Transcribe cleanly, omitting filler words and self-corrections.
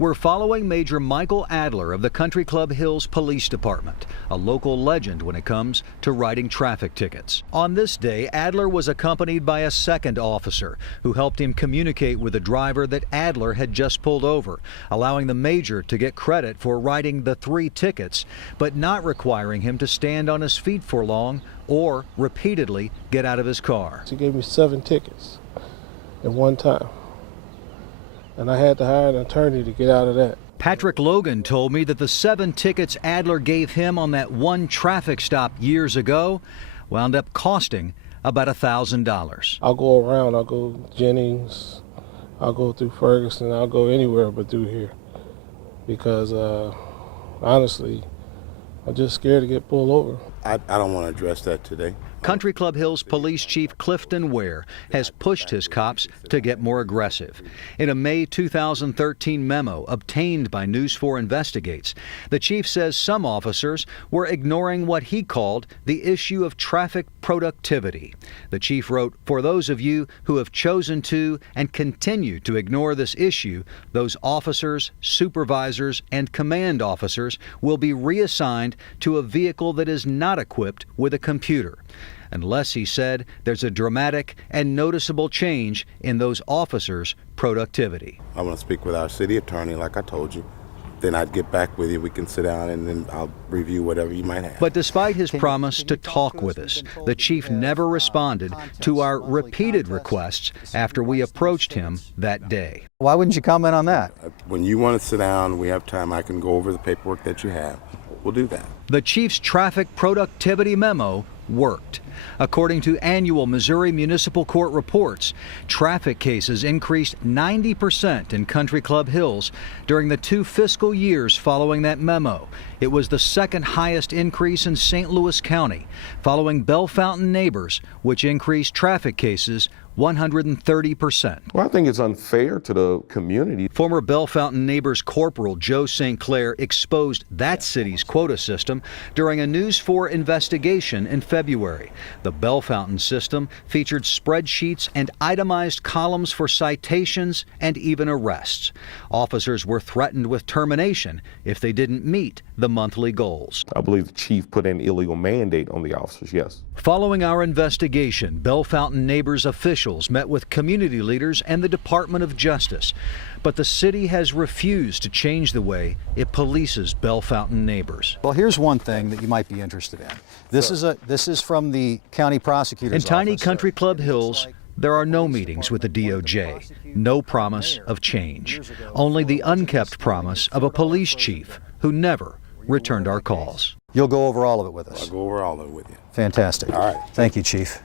We're following Major Michael Adler of the Country Club Hills Police Department, a local legend when it comes to writing traffic tickets. On this day, Adler was accompanied by a second officer who helped him communicate with the driver that Adler had just pulled over, allowing the major to get credit for writing the 3 tickets, but not requiring him to stand on his feet for long or repeatedly get out of his car. He gave me 7 tickets at one time, and I had to hire an attorney to get out of that. Patrick Logan told me that the 7 tickets Adler gave him on that one traffic stop years ago wound up costing about $1,000. I'll go around, I'll go Jennings, I'll go through Ferguson, I'll go anywhere but through here, because honestly, I'm just scared to get pulled over. I don't want to address that today. Country Club Hills Police Chief Clifton Ware has pushed his cops to get more aggressive. In a May 2013 memo obtained by News 4 Investigates, the chief says some officers were ignoring what he called the issue of traffic productivity. The chief wrote, "For those of you who have chosen to and continue to ignore this issue, those officers, supervisors, and command officers will be reassigned to a vehicle that is not equipped with a computer. Unless," he said, "there's a dramatic and noticeable change in those officers' productivity." I want to speak with our city attorney, like I told you. Then I'd get back with you. We can sit down and then I'll review whatever you might have. But despite his promise to talk with us, the chief never responded to our repeated requests after we approached him that day. Why wouldn't you comment on that? When you want to sit down, we have time. I can go over the paperwork that you have. We'll do that. The chief's traffic productivity memo worked. According to annual Missouri Municipal Court reports, traffic cases increased 90% in Country Club Hills during the 2 fiscal years following that memo. It was the second highest increase in St. Louis County, following Bellefontaine Neighbors, which increased traffic cases 130%. Well, I think it's unfair to the community. Former Bellefontaine Neighbors Corporal Joe St. Clair exposed that city's quota system during a News 4 investigation in February. The Bellefontaine system featured spreadsheets and itemized columns for citations and even arrests. Officers were threatened with termination if they didn't meet the monthly goals. I believe the chief put an illegal mandate on the officers, yes. Following our investigation, Bellefontaine Neighbors officials met with community leaders and the Department of Justice, but the city has refused to change the way it polices Bellefontaine Neighbors. Well, here's one thing that you might be interested in. This is from the county prosecutor's office. In tiny Country Club Hills, there are no meetings with the DOJ, no promise of change, only the unkept promise of a police chief who never returned our calls. You'll go over all of it with us. I'll go over all of it with you. Fantastic. All right. Thank you, Chief.